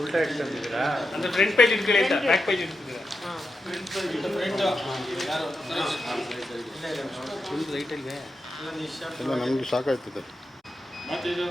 ಉಲ್ಟಾ ಇಟ್ಕೊಂಡಿದ್ದೀರಾ? ಅಂದರೆ front page ಇಟ್ಕೊಳ್ಳಿ ಅಂತ, ಬ್ಯಾಕ್ ಪೇಜ್ ಇಟ್ಕೊಂಡಿದ್ದೀರಾ? ಇಲ್ಲ ನಮಗೆ ಸಾಕಾಯ್ತದೆ. ಮತ್ತೆ ಇದು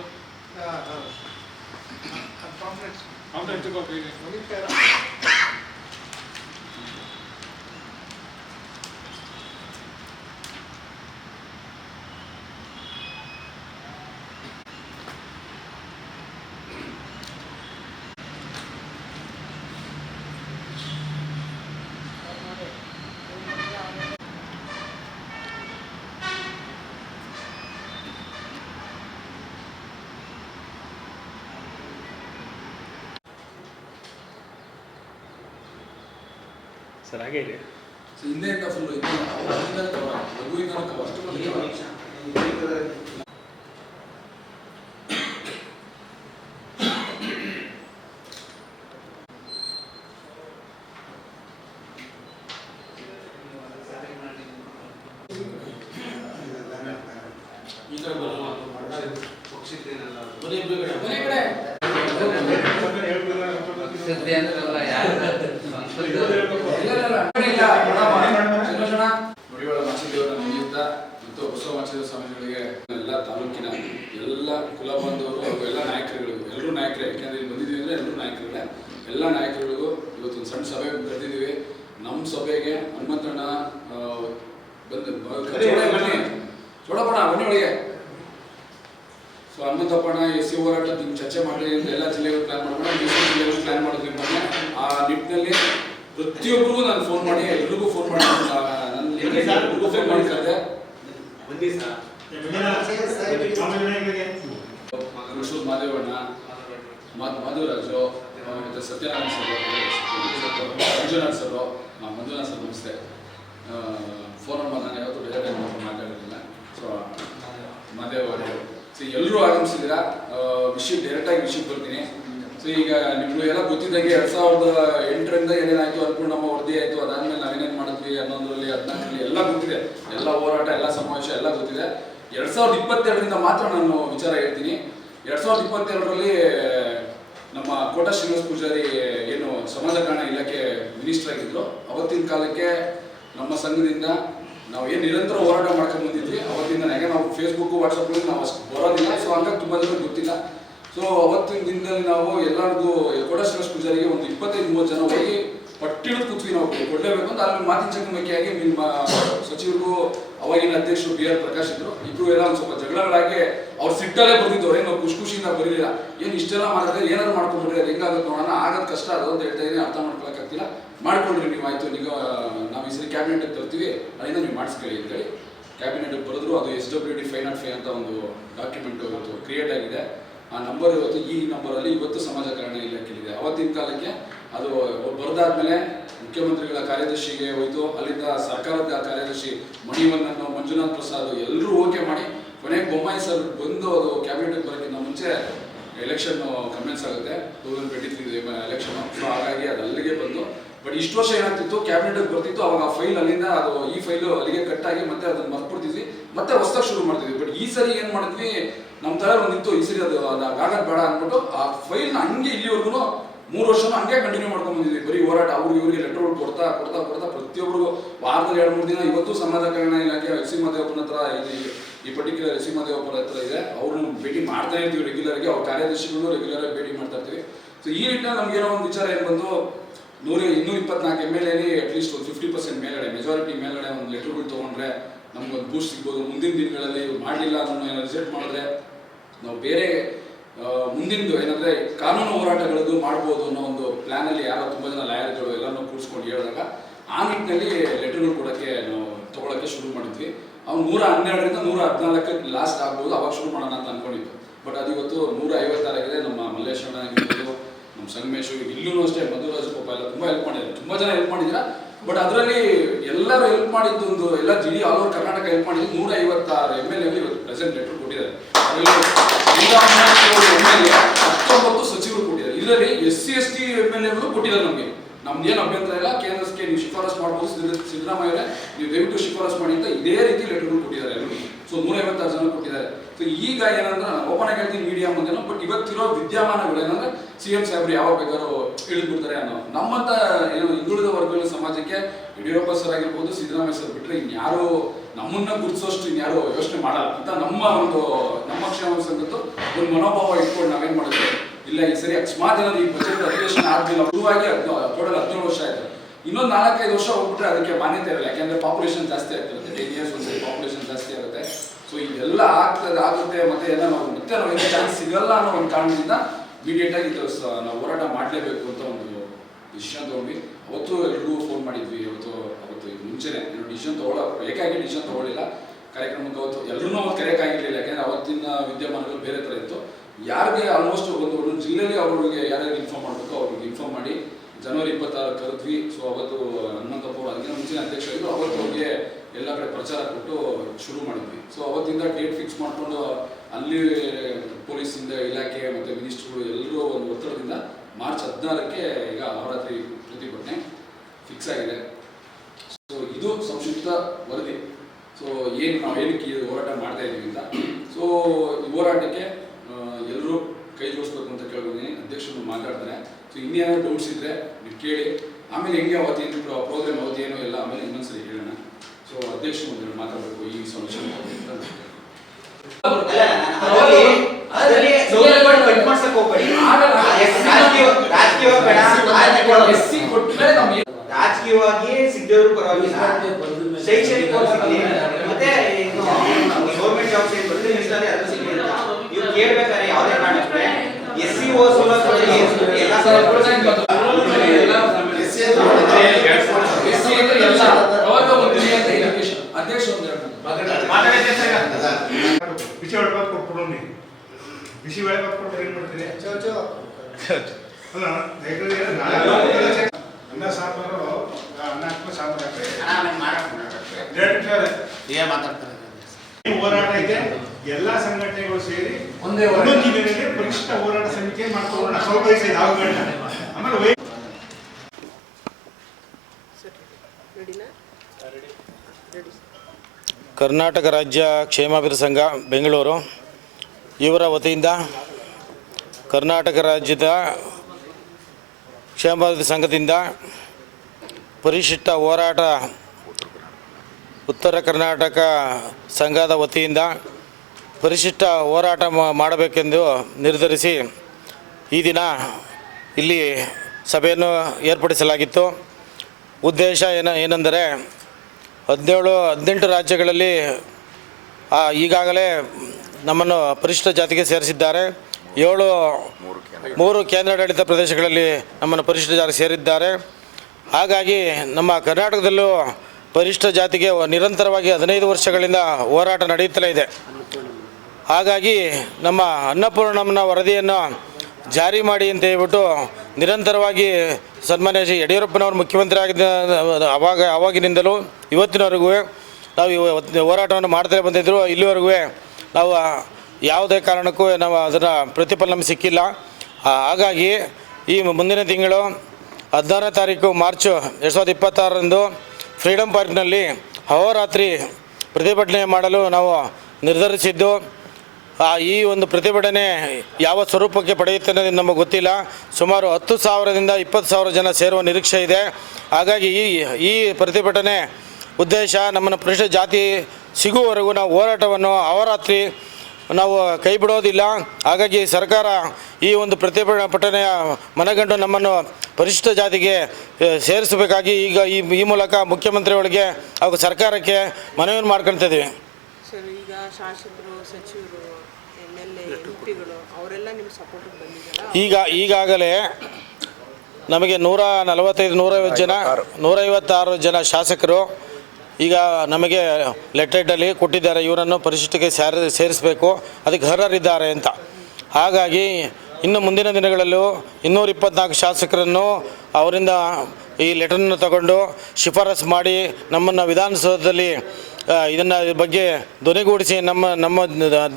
ಸರ್ ಹಾಗೆ ಇದೆ. ಹಿಂದೆಯಿಂದ ಫುಲ್ ಲಘುವಿಂದ ಈ ಕಡೆ ಬರಲ್ಲ ಮತ್ತು ಬಸವ ಮಚೇಂದ್ರ ಸ್ವಾಮಿಗಳಿಗೆ ಎಲ್ಲ ತಾಲೂಕಿನ ಎಲ್ಲ ಕುಲ ಬಾಂಧವರು ಹಾಗೂ ಎಲ್ಲ ನಾಯಕರುಗಳಿಗೂ ಎಲ್ಲರೂ ನಾಯಕರೇ, ಯಾಕೆಂದ್ರೆ ಇಲ್ಲಿ ಬಂದಿದ್ದೀವಿ ಅಂದರೆ ಎಲ್ಲರೂ ನಾಯಕರುಗಳೇ. ಎಲ್ಲ ನಾಯಕರುಗಳಿಗೂ ಇವತ್ತೊಂದು ಸಣ್ಣ ಸಭೆ ಕರೆದಿದ್ದೀವಿ. ನಮ್ಮ ಸಭೆಗೆ ಹನುಮಂತಣ್ಣ ಬಂದು ಚೋಡಪ್ಪಣ ಬನ್ನಿ ಒಳಗೆ. ಸೊ ಹನುಮಂತಪ್ಪಣ್ಣ ಎಸ್ ಹೋರಾಟ ಚರ್ಚೆ ಮಾಡಿ ಎಲ್ಲ ಜಿಲ್ಲೆಗಳು ಪ್ಲಾನ್ ಮಾಡ್ಕೊಂಡು ಜಿಲ್ಲೆಗಳು ಪ್ಲಾನ್ ಮಾಡಿದ್ವಿ. ಮೊನ್ನೆ ಆ ನಿಟ್ಟಿನಲ್ಲಿ ಪ್ರತಿಯೊಬ್ಬರಿಗೂ ನಾನು ಫೋನ್ ಮಾಡಿ ಎಲ್ರಿಗೂ ಫೋನ್ ಮಾಡಿ ಎಲ್ರಿಗೂ ಫೋನ್ ಮಾಡಿ ಕರೆದೆ. ಕೃಷ್ಣೂರ್ ಮಾದೇವಣ್ಣ, ಮಾಧವರಾಜು, ಮತ್ತು Satyanarayana sir, Manjunath sir, Manjunath sir ನಮಸ್ತೆ. ಫೋನ್ ನಂಬರ್ ನಾನು ಯಾವತ್ತೂ ಡೈರೆಕ್ಟ್ ಮಾತಾಡೋದಿಲ್ಲ. ಸೊ ಮಾದೇವ್ ಅವರು ಎಲ್ಲರೂ ಆಗಮಿಸಿದ್ದೀರಾ. ಡೈರೆಕ್ಟಾಗಿ ವಿಷಯಕ್ಕೆ ಬರ್ತೀನಿ. ಸೊ ಈಗ ನಿಮ್ಗೆ ಎಲ್ಲ ಗೊತ್ತಿದ್ದಂಗೆ 2008ರಿಂದ ಏನೇನಾಯಿತು, ಅನ್ಪೂರ್ಣಮ್ಮ ವರದಿ ಆಯಿತು, ಅದಾದ್ಮೇಲೆ ನಾವೇನೇನು ಮಾಡಿದ್ವಿ 11ರಲ್ಲಿ 14ರಲ್ಲಿ ಎಲ್ಲ ಗೊತ್ತಿದೆ. ಎಲ್ಲ ಹೋರಾಟ, ಎಲ್ಲ ಸಮಾವೇಶ ಎಲ್ಲ ಗೊತ್ತಿದೆ. 2022ರಿಂದ ಮಾತ್ರ ನಾನು ವಿಚಾರ ಹೇಳ್ತೀನಿ. 2022ರಲ್ಲಿ ನಮ್ಮ ಕೋಟ ಶ್ರೀನಿವಾಸ ಪೂಜಾರಿ ಏನು ಸಮಾಜ ಕಲ್ಯಾಣ ಇಲಾಖೆ ಮಿನಿಸ್ಟರ್ ಆಗಿದ್ರು, ಅವತ್ತಿನ ಕಾಲಕ್ಕೆ ನಮ್ಮ ಸಂಘದಿಂದ ನಾವು ಏನು ನಿರಂತರ ಹೋರಾಟ ಮಾಡ್ಕೊಂಡು ಬಂದಿದ್ವಿ. ಅವತ್ತಿಂದ ಯಾಕೆ ನಾವು ಫೇಸ್ಬುಕ್ ವಾಟ್ಸಪ್ನಲ್ಲಿ ನಾವು ಅಷ್ಟು ಬರೋದಿಲ್ಲ. ಸೊ ಹಂಗಾಗಿ ತುಂಬ ಜನಕ್ಕೆ ಗೊತ್ತಿಲ್ಲ. ಸೊ ಅವತ್ತಿನ ದಿನದಲ್ಲಿ ನಾವು ಎಲ್ಲರಿಗೂ ಕೋಟ ಶ್ರೀನಿವಾಸ ಪೂಜಾರಿಗೆ ಒಂದು 25-30 ಜನ ಹೋಗಿ ಪಟ್ಟಿಳಿದು ಕೂತ್ವಿ. ನಾವು ಕೊಡಲೇಬೇಕು ಅಂತ ಅಲ್ಲಿ ಮಾತಿನ ಚಕಮಕಿಯಾಗಿ ನಿಮ್ಮ ಸಚಿವರಿಗೂ ಅವಾಗಿನ ಅಧ್ಯಕ್ಷರು ಬಿ ಆರ್ ಪ್ರಕಾಶ್ ಇದ್ರು, ಇಬ್ರು ಎಲ್ಲ ಒಂದು ಸ್ವಲ್ಪ ಜಗಳಗಳಾಗಿ ಅವ್ರು ಸಿಟ್ಟಲ್ಲೇ ಬಂದಿದ್ದವ್ರೆ. ನಾವು ಖುಷಿಯಿಂದ ಬರಲಿಲ್ಲ. ಏನು ಇಷ್ಟೆಲ್ಲ ಮಾಡಿದ್ರೆ ಏನಾದ್ರು ಮಾಡ್ಕೊಂಡ್ರೆ ಅದು ಹೆಂಗಾಗುತ್ತೆ ನೋಡೋಣ, ಆಗೋದು ಕಷ್ಟ ಅದು ಅಂತ ಹೇಳ್ತಾ ಇದ್ದೀನಿ. ಅರ್ಥ ಮಾಡ್ಕೊಳಕ್ಕಾಗ್ತಿಲ್ಲ. ಮಾಡ್ಕೊಂಡ್ರಿ ನೀವು, ಆಯಿತು ಈಗ ನಾವು ಈ ಸರಿ ಕ್ಯಾಬಿನೆಟ್ಗೆ ತರ್ತೀವಿ, ಅದರಿಂದ ನೀವು ಮಾಡಿಸ್ಕೊಳ್ಳಿ ಅಂತೇಳಿ ಕ್ಯಾಬಿನೆಟ್ಗೆ ಬರೆದ್ರು. ಅದು SWD 505 ಅಂತ ಒಂದು ಡಾಕ್ಯುಮೆಂಟ್ ಇವತ್ತು ಕ್ರಿಯೇಟ್ ಆಗಿದೆ. ಆ ನಂಬರ್ ಇವತ್ತು ಈ ನಂಬರಲ್ಲಿ ಇವತ್ತು ಸಮಾಜ ಕಲ್ಯಾಣ ಇಲಾಖೆಯಲ್ಲಿದೆ. ಅವತ್ತಿನ ಕಾಲಕ್ಕೆ ಅದು ಬರೆದಾದ್ಮೇಲೆ ಮುಖ್ಯಮಂತ್ರಿಗಳ ಕಾರ್ಯದರ್ಶಿಗೆ ಹೋಯ್ತು. ಅಲ್ಲಿಂದ ಸರ್ಕಾರದ ಕಾರ್ಯದರ್ಶಿ ಮಣಿವಣ್ಣನ್ನು, ಮಂಜುನಾಥ್ ಪ್ರಸಾದ್ ಎಲ್ಲರೂ ಓಕೆ ಮಾಡಿ ಕೊನೆಗೆ ಬೊಮ್ಮಾಯಿ ಸರ್ ಬಂದು ಅದು ಕ್ಯಾಬಿನೆಟ್ಗೆ ಬರೋಕ್ಕಿಂತ ಮುಂಚೆ ಎಲೆಕ್ಷನ್ ಕಮೆನ್ಸ್ ಆಗುತ್ತೆ 2023 ಎಲೆಕ್ಷನ್. ಸೊ ಹಾಗಾಗಿ ಅದು ಅಲ್ಲಿಗೆ ಬಂದು. ಬಟ್ ಇಷ್ಟು ವರ್ಷ ಏನಾಗ್ತಿತ್ತು, ಕ್ಯಾಬಿನೆಟ್ಗೆ ಬರ್ತಿತ್ತು, ಅವಾಗ ಆ ಫೈಲ್ ಅಲ್ಲಿಂದ ಅದು ಈ ಫೈಲು ಅಲ್ಲಿಗೆ ಕಟ್ಟಾಗಿ ಮತ್ತೆ ಅದನ್ನು ಮರ್ಬಿಡ್ತಿದ್ವಿ, ಮತ್ತೆ ಹೊಸದಾಗಿ ಶುರು ಮಾಡ್ತಿದ್ವಿ. ಬಟ್ ಈ ಸರಿ ಏನು ಮಾಡಿದ್ವಿ, ನಮ್ಮ ಥರ ಒಂದಿತ್ತು, ಈ ಸರಿ ಅದು ಆಗೋದು ಬೇಡ ಅಂದ್ಬಿಟ್ಟು ಆ ಫೈಲ್ನ ಹಂಗೆ ಇಲ್ಲಿವರೆಗೂ 3 ವರ್ಷನೂ ಹಂಗೆ ಕಂಟಿನ್ಯೂ ಮಾಡ್ಕೊಂಡು ಬಂದಿದ್ವಿ. ಬರೀ ಹೋರಾಟ ಅವ್ರಿಗೆ ಇವ್ರಿಗೆ ಲೆಟರ್ಗಳು ಕೊಡ್ತಾ ಪ್ರತಿಯೊಬ್ಬರಿಗೂ ವಾರದಲ್ಲಿ 2-3 ದಿನ. ಇವತ್ತು ಸಮಾಜ ಕಲ್ಯಾಣ ಇಲಾಖೆ ಸಿ ಮಾದೇವಪ್ಪನ ಹತ್ರ ಈ ಪರ್ಟಿಕ್ಯುಲರ್ ಸಿ ಮಾದೇವಪ್ಪನ ಹತ್ರ ಇದೆ, ಅವ್ರನ್ನ ಭೇಟಿ ಮಾಡ್ತಾ ಇರ್ತೀವಿ ರೆಗ್ಯುಲರ್ಗೆ. ಅವ್ರ ಕಾರ್ಯದರ್ಶಿಗಳು ರೆಗ್ಯುಲರಾಗಿ ಭೇಟಿ ಮಾಡ್ತಾ ಇರ್ತೀವಿ. ಸೊ ಈ ನಿಟ್ಟಿನಲ್ಲಿ ನಮ್ಗೇನೋ ಒಂದು ವಿಚಾರ ಏನು ಬಂದು 224 MLA ಅಟ್ಲೀಸ್ಟ್ ಒಂದು 50% ಮೇಲ್ಗಡೆ, ಮೆಜಾರಿಟಿ ಮೇಲ್ಗಡೆ ಒಂದು ಲೆಟರ್ಗಳು ತೊಗೊಂಡ್ರೆ ನಮ್ಗೊಂದು ಬೂಸ್ಟ್ ಸಿಗ್ಬೋದು. ಮುಂದಿನ ದಿನಗಳಲ್ಲಿ ಮಾಡಲಿಲ್ಲ ಅದನ್ನು ಏನೋ ರಿಸಲ್ಟ್ ಮಾಡಿದ್ರೆ ನಾವು ಬೇರೆ ಮುಂದಿನದು ಏನಂದರೆ ಕಾನೂನು ಹೋರಾಟಗಳದ್ದು ಮಾಡ್ಬೋದು ಅನ್ನೋ ಒಂದು ಪ್ಲ್ಯಾನಲ್ಲಿ ಯಾರೋ ತುಂಬ ಜನ ಲಾಯರ್ಗಳು ಎಲ್ಲನೂ ಕೂಡಿಸ್ಕೊಂಡು ಹೇಳಿದಾಗ ಆ ನಿಟ್ಟಿನಲ್ಲಿ ಲೆಟರ್ಗಳು ಕೊಡೋಕ್ಕೆ ನಾವು ತೊಗೊಳಕ್ಕೆ ಶುರು ಮಾಡಿದ್ವಿ. ಅವ್ನು 112ರಿಂದ 114ಕ್ಕೆ ಲಾಸ್ಟ್ ಆಗ್ಬೋದು, ಅವಾಗ ಶುರು ಮಾಡೋಣ ಅಂತ ಅಂದ್ಕೊಂಡಿದ್ದು. ಬಟ್ ಅದು ಇವತ್ತು 156 ಆಗಿದೆ. ನಮ್ಮ ಮಲ್ಲೇಶ್ವರ ಆಗಿರ್ಬೋದು, ನಮ್ಮ ಸಂಗಮೇಶು, ಇಲ್ಲೂ ಅಷ್ಟೇ ಮಧುರಾಜ್ ಪಾಪ ಎಲ್ಲ ತುಂಬ ಹೆಲ್ಪ್ ಮಾಡಿದ್ದಾರೆ. ತುಂಬ ಜನ ಹೆಲ್ಪ್ ಮಾಡಿದ್ದೀರಾ. ಬಟ್ ಅದರಲ್ಲಿ ಎಲ್ಲರೂ ಹೆಲ್ಪ್ ಮಾಡಿದ್ದು ಒಂದು ಎಲ್ಲ ಜಿಡಿ ಆಲ್ ಓವರ್ ಕರ್ನಾಟಕ ಹೆಲ್ಪ್ ಮಾಡಿದ್ದು 156 MLA ಇವತ್ತು ಪ್ರೆಸೆಂಟ್ ಲೆಟರ್ ಕೊಟ್ಟಿದ್ದಾರೆ. 19 ಸಚಿವರು ಕೊಟ್ಟಿದ್ದಾರೆ. ಇದರಲ್ಲಿ SC ST MLAಗಳು ಕೊಟ್ಟಿದ್ದಾರೆ. ನಮ್ದೇನು ಅಭ್ಯಂತರ ಇಲ್ಲ, ಕೇಂದ್ರಕ್ಕೆ ನೀವು ಶಿಫಾರಸ್ ಮಾಡ್ಬೋದು, ಸಿದ್ದರಾಮಯ್ಯ ನೀವು ದಯವಿಟ್ಟು ಶಿಫಾರಸ್ ಮಾಡಿ ಅಂತ ಇದೇ ರೀತಿ ಲೆಟರ್ಗಳು ಕೊಟ್ಟಿದ್ದಾರೆ ಎಲ್ಲರೂ. ಸೊ ಸೊ 156 ಜನ ಕೊಟ್ಟಿದ್ದಾರೆ. ಸೊ ಈಗ ಏನಂದ್ರೆ ನಾನು ಓಪನ್ ಆಗಿ ಹೇಳ್ತೀನಿ ಮೀಡಿಯಾ ಮುಂದೆನೋ, ಬಟ್ ಇವತ್ತಿರೋ ವಿದ್ಯಮಾನಗಳು ಏನಂದ್ರೆ CM ಸಾಹೇಬ್ರು ಯಾವಾಗ ಬೇಕಾದ್ರೂ ಇಳಿದ್ಬಿಡ್ತಾರೆ ಅನ್ನೋ ನಮ್ಮಂತ ಏನು ಹಿಂದುಳಿದ ವರ್ಗಗಳ ಸಮಾಜಕ್ಕೆ ಯಡಿಯೂರಪ್ಪ ಸರ್ ಆಗಿರ್ಬೋದು, ಸಿದ್ದರಾಮಯ್ಯ ಸರ್ ಬಿಟ್ಟರೆ ಇನ್ಯಾರು ನಮ್ಮನ್ನ ಗುರುತಿಸೋಷ್ಟು ಇನ್ಯಾರು ಯೋಚನೆ ಮಾಡಲ್ಲ ಅಂತ ನಮ್ಮ ಕ್ಷೇಮ ಸಂಘದ್ದು ಒಂದು ಮನೋಭಾವ ಇಟ್ಕೊಂಡು ನಾವೇನ್ ಮಾಡಿದ್ವಿ, ಇಲ್ಲ ಈ ಸರಿ ಅಕಸ್ಮಾತ್ ಏನಾದ್ರು ಈ ಬಜೆಟ್ ಅಧಿವೇಶನ ಆಗ್ಲಿಲ್ಲ, ಶುರುವಾಗಿ ಟೋಟಲ್ 17 ವರ್ಷ ಆಯ್ತು, ಇನ್ನೊಂದು 4-5 ವರ್ಷ ಹೋಗ್ಬಿಟ್ರೆ ಅದಕ್ಕೆ ಮಾನ್ಯತೆ ಇರಲ್ಲ. ಯಾಕೆಂದ್ರೆ ಪಾಪ್ಯುಲೇಷನ್ ಜಾಸ್ತಿ ಆಗ್ತಿರುತ್ತೆ, 10 years ಒಂದ್ಸರಿ ಪಾಪ್ಯುಲೇಷನ್ ಜಾಸ್ತಿ ಆಗುತ್ತೆ. ಸೊ ಇದೆಲ್ಲ ಆಗುತ್ತೆ ಮತ್ತೆ ನಾವು ಚಾನ್ಸ್ ಸಿಗಲ್ಲ ಅನ್ನೋ ಒಂದು ಕಾರಣದಿಂದ ಇಮಿಡಿಯೇಟ್ ಆಗಿ ನಾವು ಹೋರಾಟ ಮಾಡಲೇಬೇಕು ಅಂತ ಒಂದು ಡಿಸಿಷನ್ ತಗೊಂಡ್ವಿ. ಅವತ್ತು ಎಲ್ರಿಗೂ ಫೋನ್ ಮಾಡಿದ್ವಿ. ಅವತ್ತು ಮುಂಚೆನೆ ಡಿಸಿಷನ್ ಏಕಾಗಿ ಡಿಸಿಷನ್ ತಗೊಳ್ಳಿಲ್ಲ. ಕಾರ್ಯಕ್ರಮಕ್ಕೆ ಅವತ್ತು ಎಲ್ಲರೂ ಅವತ್ತು ಕರೆಯಕ್ಕಾಗಿರ್ಲಿಲ್ಲ, ಯಾಕೆಂದ್ರೆ ಅವತ್ತಿನ ವಿದ್ಯಮಾನಗಳು ಬೇರೆ ಥರ ಇತ್ತು. ಯಾರಿಗೆ ಆಲ್ಮೋಸ್ಟ್ ಒಂದು ಜಿಲ್ಲೆಯಲ್ಲಿ ಅವ್ರಿಗೆ ಯಾರ್ಯಾರು ಇನ್ಫಾರ್ಮ್ ಮಾಡಬೇಕು ಅವ್ರಿಗೆ ಇನ್ಫಾರ್ಮ್ ಮಾಡಿ ಜನವರಿ 26 ಕರೆದ್ವಿ. ಸೊ ಅವತ್ತು ಹನುಮಂತಪ್ಪ ಅವರು ಅದಕ್ಕಿಂತ ಮುಂಚಿನ ಅಧ್ಯಕ್ಷರಿದ್ರು. ಅವತ್ತು ಅವ್ರಿಗೆ ಎಲ್ಲ ಕಡೆ ಪ್ರಚಾರ ಕೊಟ್ಟು ಶುರು ಮಾಡಿದ್ವಿ. ಸೊ ಅವತ್ತಿಂದ ಡೇಟ್ ಫಿಕ್ಸ್ ಮಾಡಿಕೊಂಡು ಅಲ್ಲಿ ಪೊಲೀಸಿಂದ ಇಲಾಖೆ ಮತ್ತು ಮಿನಿಸ್ಟ್ರುಗಳು ಎಲ್ಲರೂ ಒಂದು ಒತ್ತಡದಿಂದ ಮಾರ್ಚ್ 16ಕ್ಕೆ ಈಗ ನವರಾತ್ರಿ ಪ್ರತಿಭಟನೆ ಫಿಕ್ಸ್ ಆಗಿದೆ. ಸೊ ಇದು ಸಂಕ್ಷಿಪ್ತ ವರದಿ. ಸೊ ನಾವು ಏನಕ್ಕೆ ಹೋರಾಟ ಮಾಡ್ತಾ ಇದ್ದೀವಿ ಅಂತ. ಸೊ ಈ ಹೋರಾಟಕ್ಕೆ ಎಲ್ಲರೂ ಕೈ ಜೋಡಿಸ್ಬೇಕು ಅಂತ ಕೇಳ್ಕೊಂಡಿದ್ದೀನಿ. ಅಧ್ಯಕ್ಷರು ಮಾತಾಡ್ತಾರೆ. ಸೊ ಇನ್ನೇನಾದ್ರು ಡೌಟ್ಸ್ ಇದ್ರೆ ನೀವು ಕೇಳಿ. ಆಮೇಲೆ ಹೆಂಗೆ ಅವತ್ತೇನು ಪ್ರೋಗ್ರಾಮ್ ಅವತ್ತೇನು ಎಲ್ಲ ಆಮೇಲೆ ಇನ್ನೊಂದ್ಸರಿ ಹೇಳೋಣ. ಸೊ ಅಧ್ಯಕ್ಷರು ಒಂದು ಮಾತಾಡಬೇಕು ಈ ಸಮಸ್ಯೆ. ರಾಜಕೀಯವಾಗಿ ಸಿದ್ದವರು ಪರವಾಗಿಲ್ಲ, ಶೈಕ್ಷಣಿಕವಾಗಿ ಮತ್ತೆ ಗೌರ್ಮೆಂಟ್ ಜಾಬ್ಸ್ ಏನ್ ಬರ್ತದೆ ಅದನ್ನು ಸಿಗ್ಲಿಲ್ಲ. ಇವ್ರು ಕೇಳ್ಬೇಕಾದ್ರೆ ಯಾವುದೇ ಕಾರಣಕ್ಕೆ SCO ಬಿಸಿ ಬೇಳೆ ಕೊಟ್ಬಿಟ್ಟು ಏನ್ ಮಾಡ್ತೀರಿ? ಅನ್ನ ಸಾಂಬಾರು ಅನ್ನ ಹಾಕ್ಬಿಟ್ಟು ಸಾಂಬಾರು ಹೋರಾಟ ಇದೆ. ಎಲ್ಲಾ ಸಂಘಟನೆಗಳು ಸೇರಿ ಒಂದೊಂದು ಜಿಲ್ಲೆಯಲ್ಲಿ ಪರಿಷ್ಠ ಹೋರಾಟ ಸಮಿತಿ ಮಾಡ್ಕೊಳ್ಳೋಣ. ಸೌಕರ್ಯ ಆಮೇಲೆ ಕರ್ನಾಟಕ ರಾಜ್ಯ ಕ್ಷೇಮಾಭಿವೃದ್ಧಿ ಸಂಘ ಬೆಂಗಳೂರು ಇವರ ವತಿಯಿಂದ ಕರ್ನಾಟಕ ರಾಜ್ಯದ ಕ್ಷೇಮಾಭಿವೃದ್ಧಿ ಸಂಘದಿಂದ ಪರಿಶಿಷ್ಟ ಹೋರಾಟ ಉತ್ತರ ಕರ್ನಾಟಕ ಸಂಘದ ವತಿಯಿಂದ ಪರಿಶಿಷ್ಟ ಹೋರಾಟ ಮಾಡಬೇಕೆಂದು ನಿರ್ಧರಿಸಿ ಈ ದಿನ ಇಲ್ಲಿ ಸಭೆಯನ್ನು ಏರ್ಪಡಿಸಲಾಗಿತ್ತು. ಉದ್ದೇಶ ಏನೆಂದರೆ 17-18 ರಾಜ್ಯಗಳಲ್ಲಿ ಈಗಾಗಲೇ ನಮ್ಮನ್ನು ಪರಿಶಿಷ್ಟ ಜಾತಿಗೆ ಸೇರಿಸಿದ್ದಾರೆ. 3 ಕೇಂದ್ರಾಡಳಿತ ಪ್ರದೇಶಗಳಲ್ಲಿ ನಮ್ಮನ್ನು ಪರಿಶಿಷ್ಟ ಜಾತಿಗೆ ಸೇರಿದ್ದಾರೆ. ಹಾಗಾಗಿ ನಮ್ಮ ಕರ್ನಾಟಕದಲ್ಲೂ ಪರಿಶಿಷ್ಟ ಜಾತಿಗೆ ನಿರಂತರವಾಗಿ 15 ವರ್ಷಗಳಿಂದ ಹೋರಾಟ ನಡೆಯುತ್ತಲೇ ಇದೆ. ಹಾಗಾಗಿ ನಮ್ಮ ಅನ್ನಪೂರ್ಣಮ್ಮನ ವರದಿಯನ್ನು ಜಾರಿ ಮಾಡಿ ಅಂತ ಹೇಳ್ಬಿಟ್ಟು ನಿರಂತರವಾಗಿ ಸನ್ಮಾನ್ಯ ಶ್ರೀ ಯಡಿಯೂರಪ್ಪನವರು ಮುಖ್ಯಮಂತ್ರಿ ಆಗಿದ್ದ ಆವಾಗಿನಿಂದಲೂ ಇವತ್ತಿನವರೆಗೂ ನಾವು ಹೋರಾಟವನ್ನು ಮಾಡ್ತಲೇ ಬಂದಿದ್ದರು. ಇಲ್ಲಿವರೆಗೂ ನಾವು ಯಾವುದೇ ಕಾರಣಕ್ಕೂ ನಾವು ಅದರ ಪ್ರತಿಫಲನ ಸಿಕ್ಕಿಲ್ಲ. ಹಾಗಾಗಿ ಈ ಮುಂದಿನ ತಿಂಗಳು 16ನೇ ತಾರೀಕು ಮಾರ್ಚ್ 2026ರಂದು ಫ್ರೀಡಮ್ ಪಾರ್ಕ್ನಲ್ಲಿ ಅಹೋರಾತ್ರಿ ಪ್ರತಿಭಟನೆ ಮಾಡಲು ನಾವು ನಿರ್ಧರಿಸಿದ್ದು. ಈ ಒಂದು ಪ್ರತಿಭಟನೆ ಯಾವ ಸ್ವರೂಪಕ್ಕೆ ಪಡೆಯುತ್ತೆ ಅನ್ನೋದು ನಮಗೆ ಗೊತ್ತಿಲ್ಲ. ಸುಮಾರು 10,000ದಿಂದ 20,000 ಜನ ಸೇರುವ ನಿರೀಕ್ಷೆ ಇದೆ. ಹಾಗಾಗಿ ಈ ಪ್ರತಿಭಟನೆ ಉದ್ದೇಶ ನಮ್ಮನ್ನು ಪರಿಶಿಷ್ಟ ಜಾತಿ ಸಿಗುವವರೆಗೂ ನಾವು ಹೋರಾಟವನ್ನು ಅಹೋರಾತ್ರಿ ನಾವು ಕೈ ಬಿಡೋದಿಲ್ಲ. ಹಾಗಾಗಿ ಸರ್ಕಾರ ಈ ಒಂದು ಪ್ರತಿಭಟನೆಯ ಮನಗಂಡು ನಮ್ಮನ್ನು ಪರಿಶಿಷ್ಟ ಜಾತಿಗೆ ಸೇರಿಸಬೇಕಾಗಿ ಈಗ ಈ ಮೂಲಕ ಮುಖ್ಯಮಂತ್ರಿಗಳಿಗೆ ಹಾಗೂ ಸರ್ಕಾರಕ್ಕೆ ಮನವಿಯನ್ನು ಮಾಡ್ಕೊಳ್ತಿದ್ದೀವಿ. ಸರ್, ಈಗ ಶಾಸಕರು, ಸಚಿವರು, MLA, MP ಅವರೆಲ್ಲ ನಿಮ್ಮ ಸಪೋರ್ಟಿಗೆ ಬಂದಿದ್ದಾರೆ. ಈಗಾಗಲೇ ನಮಗೆ 156 ಜನ ಶಾಸಕರು ಈಗ ನಮಗೆ ಲೆಟರ್ಡಲ್ಲಿ ಕೊಟ್ಟಿದ್ದಾರೆ. ಇವರನ್ನು ಪರಿಶಿಷ್ಟಕ್ಕೆ ಸೇರಿಸಬೇಕು, ಅದಕ್ಕೆ ಅರ್ಹರಿದ್ದಾರೆ ಅಂತ. ಹಾಗಾಗಿ ಇನ್ನು ಮುಂದಿನ ದಿನಗಳಲ್ಲೂ 224 ಶಾಸಕರನ್ನು ಅವರಿಂದ ಈ ಲೆಟರನ್ನು ತಗೊಂಡು ಶಿಫಾರಸು ಮಾಡಿ ನಮ್ಮನ್ನು ವಿಧಾನಸೌಧದಲ್ಲಿ ಇದನ್ನು ಬಗ್ಗೆ ಧ್ವನಿಗೂಡಿಸಿ ನಮ್ಮ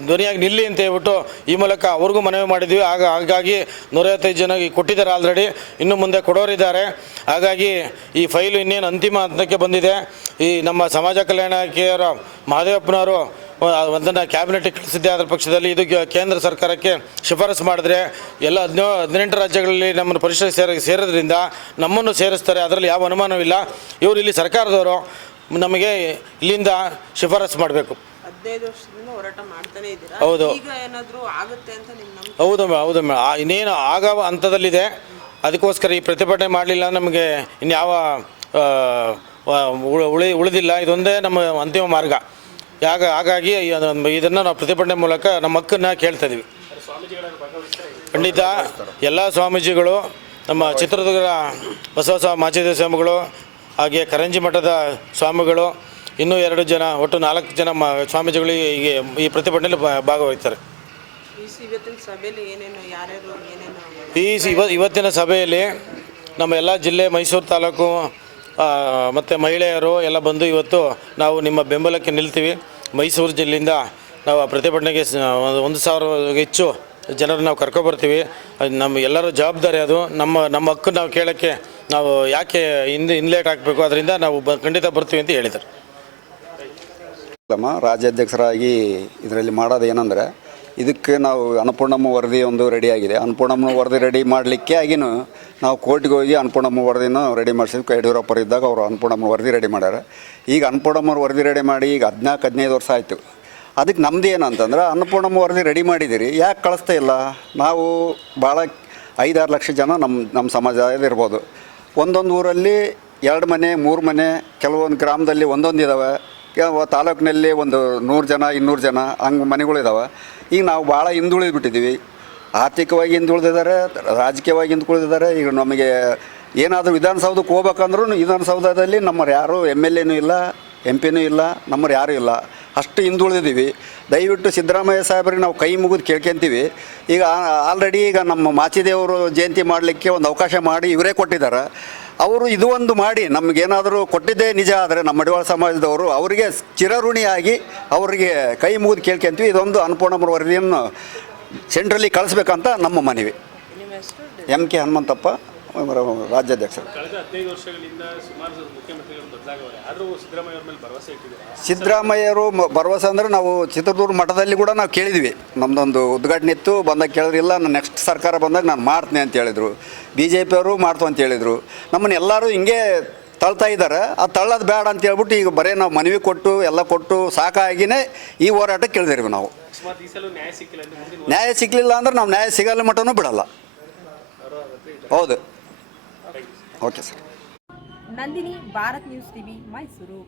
ಧ್ವನಿಯಾಗಿ ನಿಲ್ಲಿ ಅಂತ ಹೇಳ್ಬಿಟ್ಟು ಈ ಮೂಲಕ ಅವ್ರಿಗೂ ಮನವಿ ಮಾಡಿದ್ವಿ. ಹಾಗಾಗಿ 150 ಜನ ಕೊಟ್ಟಿದ್ದಾರೆ ಆಲ್ರೆಡಿ, ಇನ್ನು ಮುಂದೆ ಕೊಡೋರಿದ್ದಾರೆ. ಹಾಗಾಗಿ ಈ ಫೈಲು ಇನ್ನೇನು ಅಂತಿಮ ಹಂತಕ್ಕೆ ಬಂದಿದೆ. ಈ ನಮ್ಮ ಸಮಾಜ ಕಲ್ಯಾಣ ಇಲಾಖೆಯವರ ಮಹದೇವಪ್ಪನವರು ಅದನ್ನು ಕ್ಯಾಬಿನೆಟ್ ಕಳಿಸಿದ್ದೆ. ಅದರ ಪಕ್ಷದಲ್ಲಿ ಇದು ಕೇಂದ್ರ ಸರ್ಕಾರಕ್ಕೆ ಶಿಫಾರಸು ಮಾಡಿದ್ರೆ ಎಲ್ಲ 18 ರಾಜ್ಯಗಳಲ್ಲಿ ನಮ್ಮನ್ನು ಪರಿಶೀಲಿಸಿ ಸೇರೋದ್ರಿಂದ ನಮ್ಮನ್ನು ಸೇರಿಸ್ತಾರೆ, ಅದರಲ್ಲಿ ಯಾವ ಅನುಮಾನವಿಲ್ಲ. ಇವರು ಇಲ್ಲಿ ಸರ್ಕಾರದವರು ನಮಗೆ ಇಲ್ಲಿಂದ ಶಿಫಾರಸು ಮಾಡಬೇಕು. 15 ವರ್ಷದಿಂದ ಹೋರಾಟ ಮಾಡ್ತಾನೆ ಇದ್ದೀರಾ. ಹೌದು. ಈಗ ಏನಾದರೂ ಆಗುತ್ತೆ ಅಂತ ನಿಮ್ಮ ನಂಬಿಕೆ? ಹೌದು ಇನ್ನೇನು ಆಗೋ ಹಂತದಲ್ಲಿದೆ. ಅದಕ್ಕೋಸ್ಕರ ಈ ಪ್ರತಿಭಟನೆ ಮಾಡಲಿಲ್ಲ, ನಮಗೆ ಇನ್ಯಾವ ಉಳಿದಿಲ್ಲ. ಇದೊಂದೇ ನಮ್ಮ ಅಂತಿಮ ಮಾರ್ಗ. ಹಾಗಾಗಿ ಇದನ್ನು ನಾವು ಪ್ರತಿಭಟನೆ ಮೂಲಕ ನಮ್ಮ ಹಕ್ಕನ್ನು ಕೇಳ್ತಾ ಇದ್ದೀವಿ. ಖಂಡಿತ ಎಲ್ಲ ಸ್ವಾಮೀಜಿಗಳು, ನಮ್ಮ ಚಿತ್ರದುರ್ಗ ಬಸವ ಮಾಚಿದೇವ ಸ್ವಾಮಿಗಳು, ಹಾಗೆ ಕರಂಜಿ ಮಠದ ಸ್ವಾಮಿಗಳು, ಇನ್ನೂ 2 ಜನ, ಒಟ್ಟು 4 ಜನ ಸ್ವಾಮೀಜಿಗಳು ಈ ಪ್ರತಿಭಟನೆಯಲ್ಲಿ ಭಾಗವಹಿಸ್ತಾರೆ. ಇವತ್ತಿನ ಸಭೆಯಲ್ಲಿ ಏನೇನು ಇವತ್ತಿನ ಸಭೆಯಲ್ಲಿ ನಮ್ಮ ಎಲ್ಲ ಜಿಲ್ಲೆ, ಮೈಸೂರು ತಾಲೂಕು ಮತ್ತು ಮಹಿಳೆಯರು ಎಲ್ಲ ಬಂದು ಇವತ್ತು ನಾವು ನಿಮ್ಮ ಬೆಂಬಲಕ್ಕೆ ನಿಲ್ತೀವಿ. ಮೈಸೂರು ಜಿಲ್ಲೆಯಿಂದ ನಾವು ಪ್ರತಿಭಟನೆಗೆ 1,000 ಹೆಚ್ಚು ಜನರನ್ನು ನಾವು ಕರ್ಕೊಬರ್ತೀವಿ. ನಮ್ಮ ಎಲ್ಲರ ಜವಾಬ್ದಾರಿ ಅದು. ನಮ್ಮ ಹಕ್ಕು ನಾವು ಕೇಳೋಕ್ಕೆ ನಾವು ಯಾಕೆ ಇನ್ಲೇಟ್ ಹಾಕಬೇಕು, ಅದರಿಂದ ನಾವು ಖಂಡಿತ ಬರ್ತೀವಿ ಅಂತ ಹೇಳಿದ್ದಾರೆ. ರಾಜ್ಯಾಧ್ಯಕ್ಷರಾಗಿ ಇದರಲ್ಲಿ ಮಾಡೋದು ಏನಂದರೆ, ಇದಕ್ಕೆ ನಾವು ಅನ್ನಪೂರ್ಣಮ್ಮ ವರದಿ ಒಂದು ರೆಡಿಯಾಗಿದೆ. ಅನ್ನಪೂರ್ಣಮ್ಮ ವರದಿ ರೆಡಿ ಮಾಡಲಿಕ್ಕೆ ಆಗಿನೂ ನಾವು ಕೋರ್ಟ್ಗೆ ಹೋಗಿ ಅನ್ನಪೂರ್ಣಮ್ಮ ವರದಿನೂ ರೆಡಿ ಮಾಡಿಸಿದ್ವಿ. ಯಡಿಯೂರಪ್ಪರು ಇದ್ದಾಗ ಅವರು ಅನ್ನಪೂರ್ಣಮ್ಮ ವರದಿ ರೆಡಿ ಮಾಡ್ಯಾರ. ಈಗ ಅನ್ನಪೂರ್ಣಮ್ಮ ವರದಿ ರೆಡಿ ಮಾಡಿ ಈಗ 14-15 ವರ್ಷ ಆಯಿತು. ಅದಕ್ಕೆ ನಮ್ಮದು ಏನಂತಂದ್ರೆ, ಅನ್ನಪೂರ್ಣಮ್ಮ ವರದಿ ರೆಡಿ ಮಾಡಿದ್ದೀರಿ, ಯಾಕೆ ಕಳಿಸ್ತಾ ಇಲ್ಲ? ನಾವು ಭಾಳ 5-6 ಲಕ್ಷ ಜನ ನಮ್ಮ ಸಮಾಜದಲ್ಲಿ ಇರ್ಬೋದು. ಒಂದೊಂದು ಊರಲ್ಲಿ 2 ಮನೆ 3 ಮನೆ, ಕೆಲವೊಂದು ಗ್ರಾಮದಲ್ಲಿ ಒಂದೊಂದು ಇದ್ದಾವೆ, ತಾಲೂಕಿನಲ್ಲಿ ಒಂದು 100 ಜನ 200 ಜನ ಹಂಗೆ ಮನೆಗಳಿದ್ದಾವೆ. ಈಗ ನಾವು ಭಾಳ ಹಿಂದುಳಿದ್ಬಿಟ್ಟಿದ್ದೀವಿ. ಆರ್ಥಿಕವಾಗಿ ಹಿಂದುಳಿದಿದ್ದಾರೆ, ರಾಜಕೀಯವಾಗಿ ಹಿಂದುಳಿದಿದ್ದಾರೆ. ಈಗ ನಮಗೆ ಏನಾದರೂ ವಿಧಾನಸೌಧಕ್ಕೆ ಹೋಗ್ಬೇಕಂದ್ರೂ ವಿಧಾನಸೌಧದಲ್ಲಿ ನಮ್ಮರು ಯಾರೂ MLA ಇಲ್ಲ, MP ಇಲ್ಲ, ನಮ್ಮರು ಯಾರೂ ಇಲ್ಲ. ಅಷ್ಟು ಹಿಂದುಳಿದಿದ್ದೀವಿ. ದಯವಿಟ್ಟು ಸಿದ್ದರಾಮಯ್ಯ ಸಾಹೇಬ್ರಿಗೆ ನಾವು ಕೈ ಮುಗಿದು ಕೇಳ್ಕೊಂತೀವಿ. ಈಗ ಆಲ್ರೆಡಿ ಈಗ ನಮ್ಮ ಮಾಚಿದೇವರು ಜಯಂತಿ ಮಾಡಲಿಕ್ಕೆ ಒಂದು ಅವಕಾಶ ಮಾಡಿ ಇವರೇ ಕೊಟ್ಟಿದ್ದಾರೆ. ಅವರು ಇದು ಒಂದು ಮಾಡಿ ನಮಗೇನಾದರೂ ಕೊಟ್ಟಿದ್ದೇ ನಿಜ ಆದರೆ ನಮ್ಮ ಮಡಿವಾಳ ಸಮಾಜದವರು ಅವರಿಗೆ ಚಿರಋಣಿಯಾಗಿ ಅವರಿಗೆ ಕೈ ಮುಗಿದು ಕೇಳ್ಕೊಂತೀವಿ. ಇದೊಂದು ಅನ್ನಪೂರ್ಣಮ್ಮ ವರದಿಯನ್ನು ಸೆಂಟ್ರಲ್ಲಿ ಕಳಿಸ್ಬೇಕಂತ ನಮ್ಮ ಮನವಿ. MK ಹನುಮಂತಪ್ಪ, ರಾಜ್ಯಾಧ್ಯಕ್ಷರು. ಕಳೆದ 15 ವರ್ಷಗಳಿಂದ ಸುಮಾರು ಮುಖ್ಯಮಂತ್ರಿಗಳು ಬದಲಾಗವ್ರೆ, ಆದರೂ ಸಿದ್ದರಾಮಯ್ಯ ಮೇಲೆ ಭರವಸೆ ಇಟ್ಟಿದ್ದಾರೆ. ಸಿದ್ದರಾಮಯ್ಯರು ಭರವಸೆ ಅಂದರೆ ನಾವು ಚಿತ್ರದುರ್ಗ ಮಠದಲ್ಲಿ ಕೂಡ ನಾವು ಕೇಳಿದ್ವಿ. ನಮ್ಮದೊಂದು ಉದ್ಘಾಟನೆ ಇತ್ತು, ಬಂದಾಗ ಕೇಳಿದ್ರಿಲ್ಲ, ನಾನು ನೆಕ್ಸ್ಟ್ ಸರ್ಕಾರ ಬಂದಾಗ ನಾನು ಮಾಡ್ತೀನಿ ಅಂತ ಹೇಳಿದರು. BJP ಅವರು ಮಾಡ್ತು ಅಂತ ಹೇಳಿದರು. ನಮ್ಮನ್ನು ಎಲ್ಲರೂ ಹಿಂಗೆ ತಳ್ತಾ ಇದ್ದಾರೆ. ಅದು ತಳ್ಳೋದು ಬೇಡ ಅಂತ ಹೇಳ್ಬಿಟ್ಟು ಈಗ ಬರೀ ನಾವು ಮನವಿ ಕೊಟ್ಟು ಎಲ್ಲ ಕೊಟ್ಟು ಸಾಕಾಗಿಯೇ ಈ ಹೋರಾಟಕ್ಕೆ ಕೇಳಿದಿರಿ ನಾವು. ನ್ಯಾಯ ಸಿಗಲಿಲ್ಲ ಅಂದ್ರೆ ನಾವು ನ್ಯಾಯ ಸಿಗಲ್ಲ ಮಟ್ಟನೂ ಬಿಡಲ್ಲ. ಹೌದು. Okay sir. Nandini, Bharat news TV, Mysuru.